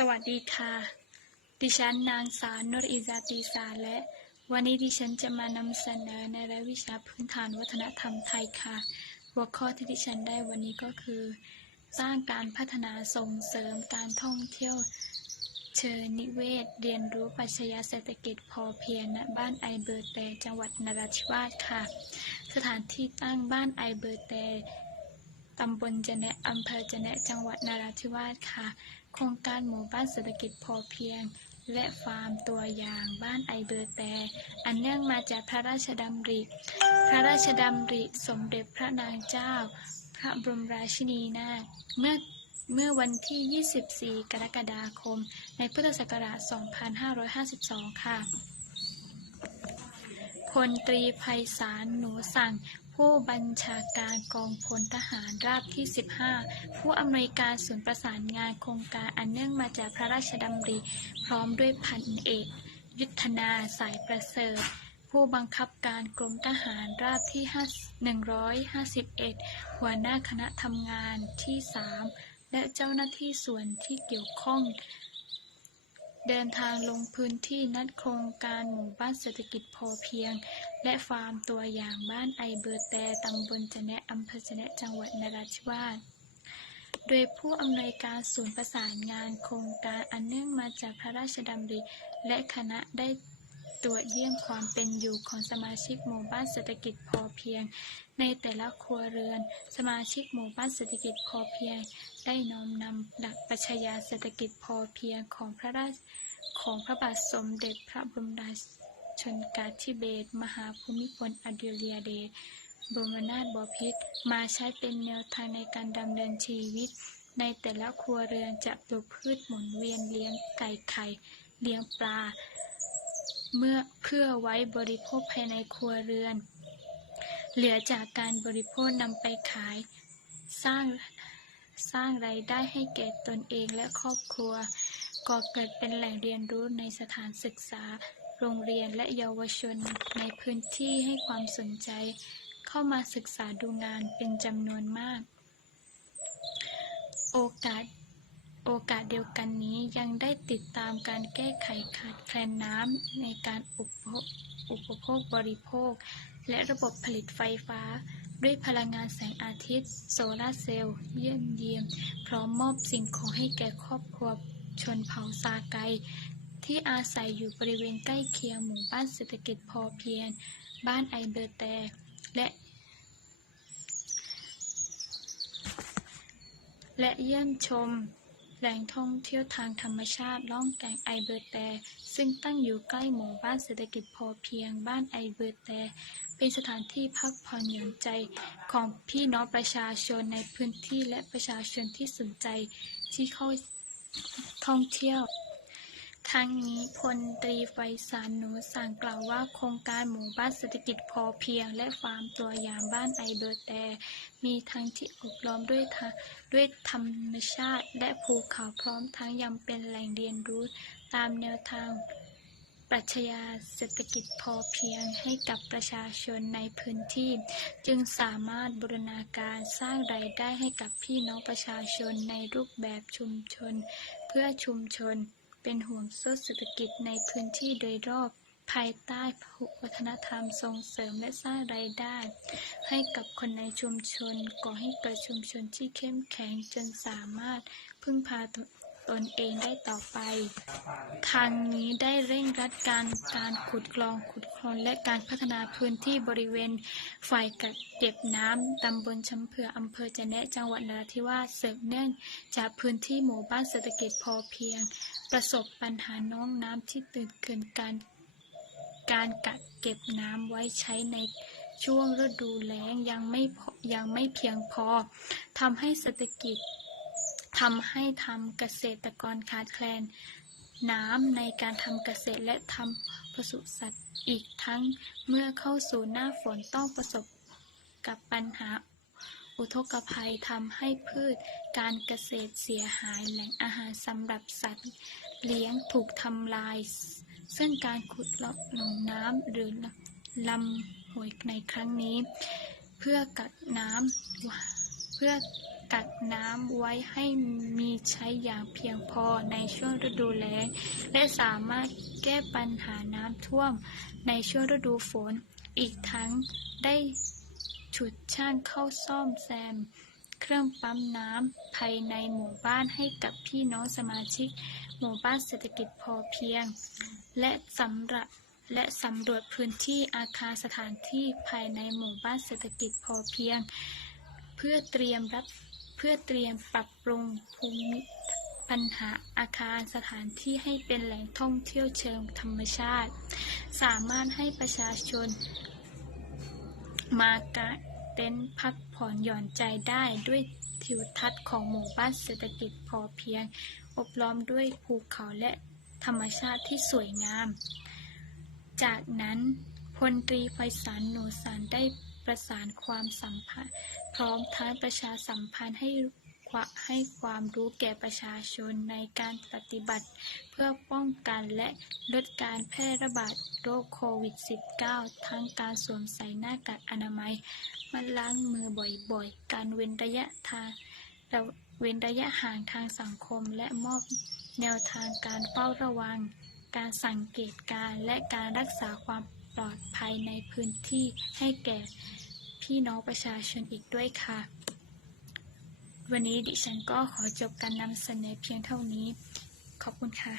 สวัสดีค่ะ ดิฉันนางสาวนรอิซาตีสาและ วันนี้ดิฉันจะมานำเสนอในรายวิชาพื้นฐานวัฒนธรรมไทยค่ะ หัวข้อที่ดิฉันได้วันนี้ก็คือ สร้างการพัฒนาส่งเสริมการท่องเที่ยวเชิญนิเวศ เรียนรู้ปัชญาเศรษฐกิจพอเพียงณบ้านไอเบอร์แตจังหวัดนราธิวาสค่ะ สถานที่ตั้งบ้านไอเบอร์แตตำบลจะแนะอำเภอจะแนะจังหวัดนราธิวาสค่ะ โครงการหมู่บ้านเศรษฐกิจพอเพียง และฟาร์มตัวอย่างบ้านไอเบอร์แต อันเนื่องมาจากพระราชดำริ พระราชดำริสมเด็จพระนางเจ้า พระบรมราชินีนาถเมื่อเมื่อวันที่ 24 กรกฎาคม ในพุทธศักราช 2552 ค่ะพลตรีไพศาลหนูสั่ง ผู้บัญชาการกองพลทหารราบที่ 15 ผู้อำนวยการศูนย์ประสานงานโครงการอันเนื่องมาจากพระราชดำริ พร้อมด้วยพันเอก ยุทธนาสายประเสริฐ ผู้บังคับการกรมทหารราบที่5 151 หัวหน้าคณะทำงานที่ 3 และเจ้าหน้าที่ส่วนที่เกี่ยวข้องเดินทางลงพื้นที่นัดโครงการหมู่บ้านเศรษฐกิจพอเพียง และฟาร์มตัวอย่างบ้านไอเบอร์แตตำบลจะแนะอำเภอจะแนะจังหวัดนราธิวาส โดยผู้อำนวยการศูนย์ประสานงานโครงการอันเนื่องมาจากพระราชดำริ และคณะได้ตรวจเยี่ยมความเป็นอยู่ของสมาชิกหมู่บ้านเศรษฐกิจพอเพียง ในแต่ละครัวเรือน สมาชิกหมู่บ้านเศรษฐกิจพอเพียง ได้น้อมนำหลักปรัชญาเศรษฐกิจพอเพียงของพระราชของพระบาทสมเด็จพระบรมรา ชนกาธิเบศมหาภูมิพลอดุลยเดชบรมนาถบพิตรมาใช้เป็นแนวทางในการดำเนินชีวิต ในแต่ละครัวเรือนจะปลูกพืชหมุนเวียนเลี้ยงไก่ไข่ เลี้ยงปลา เมื่อเพื่อไว้บริโภคภายในครัวเรือน เหลือจากการบริโภคนำไปขาย สร้างสร้างรายได้ให้แก่ตนเองและครอบครัวก่อเกิดเป็นแหล่งเรียนรู้ในสถานศึกษา โรงเรียนและเยาวชนในพื้นที่ให้ความสนใจ เข้ามาศึกษาดูงานเป็นจำนวนมาก โอกาสโอกาสเดียวกันนี้ยังได้ติดตามการแก้ไขขาดแคลนน้ำในการอุปโภคอุปโภคบริโภค และระบบผลิตไฟฟ้า ด้วยพลังงานแสงอาทิตย์ โซลาร์เซลล์เยี่ยมเยียม พร้อมมอบสิ่งของให้แก่ครอบครัวชนเผ่าซาไก ที่อาศัยอยู่บริเวณใกล้เคียงหมู่บ้านเศรษฐกิจพอเพียง บ้านไอเบอร์แตและและเยี่ยมชมแหล่งท่องเที่ยวทางธรรมชาติล่องแก่งไอเบอร์แต ซึ่งตั้งอยู่ใกล้หมู่บ้านเศรษฐกิจพอเพียงบ้านไอเบอร์แต เป็นสถานที่พักผ่อนหย่อนใจของพี่น้องประชาชนในพื้นที่และประชาชนที่สนใจที่เข้าท่องเที่ยว ทั้งนี้พลตรีไฟสารหนูสั่งกล่าวว่าโครงการหมู่บ้านเศรษฐกิจพอเพียง และฟาร์มตัวอย่างบ้านไอเบอร์แต่มีทั้งที่อบล้อมด้วยทาด้วยธรรมชาติ และภูเขาพร้อมทั้งยังเป็นแหล่งเรียนรู้ ตามแนวทางปรัชญาเศรษฐกิจพอเพียงให้กับประชาชนในพื้นที่ จึงสามารถบูรณาการสร้างรายได้ให้กับพี่น้องประชาชนในรูปแบบชุมชน เพื่อชุมชน เป็นห่วงโซ่เศรษฐกิจในพื้นที่โดยรอบภายใต้วัฒนธรรมส่งเสริมและสร้างรายได้ ให้กับคนในชุมชนก่อให้เกิดชุมชนที่เข้มแข็งจนสามารถพึ่งพาตนเองได้ต่อไป ทางนี้ได้เร่งรัดการการขุดกรองขุดคลนและการพัฒนาพื้นที่บริเวณฝ่ายกักเก็บน้ำตำบลช้ำเผืออำเภอจะแนะจังหวัดนราธิวาสสืบเนื่องจากพื้นที่หมู่บ้านเศรษฐกิจพอเพียง ประสบปัญหาน้องน้ำที่ตื่นเกินการการกักเก็บน้ำไว้ใช้ในช่วงฤดูแล้งยังไม่ยังไม่เพียงพอทำให้เศรษฐกิจทำให้ทำเกษตรกรขาดแคลน น้ำในการทำเกษตรและทำปศุสัตว์อีกทั้งเมื่อเข้าสู่หน้าฝนต้องประสบกับปัญหา อุทกภัยทำให้พืชการเกษตรเสียหายแหล่งอาหารสำหรับสัตว์เลี้ยงถูกทำลาย ซึ่งการขุดลอกหนองน้ำหรือลำห้วยในครั้งนี้ เพื่อกักน้ำเพื่อกักน้ำไว้ให้มีใช้อย่างเพียงพอในช่วงฤดูแล้ง และสามารถแก้ปัญหาน้ำท่วมในช่วงฤดูฝน อีกทั้งได้ ฉุดช่างเข้าซ่อมแซม เครื่องปั๊มน้ำภายในหมู่บ้านให้กับพี่น้องสมาชิก หมู่บ้านเศรษฐกิจพอเพียง และสำหรับและสำรวจพื้นที่อาคารสถานที่ภายในหมู่บ้านเศรษฐกิจพอเพียง เพื่อเตรียมรับเพื่อเตรียมปรับปรุงภูมิปัญหาอาคารสถานที่ให้เป็นแหล่งท่องเที่ยวเชิงธรรมชาติ สามารถให้ประชาชนมากาง เต็นท์พักผ่อนหย่อนใจได้ด้วยทิวทัศน์ของหมู่บ้านเศรษฐกิจพอเพียง อบล้อมด้วยภูเขาและธรรมชาติที่สวยงาม จากนั้นพลตรีไพศาลหนูสารได้ประสานความสัมพันธ์ พร้อมทั้งประชาสัมพันธ์ให้ ให้ความรู้แก่ประชาชนในการปฏิบัติ เพื่อป้องกันและลดการแพร่ระบาดโรคโควิด -19 ทั้งการสวมใส่หน้ากากอนามัยมันล้างมือบ่อยๆ การเว้นระยะทางเว้นระยะห่างทางสังคมและมอบแนวทางการเฝ้าระวัง การสังเกตการและการรักษาความปลอดภัยในพื้นที่ให้แก่พี่น้องประชาชนอีกด้วยค่ะ วันนี้ดิฉันก็ขอจบการนำเสนอเพียงเท่านี้ ขอบคุณค่ะ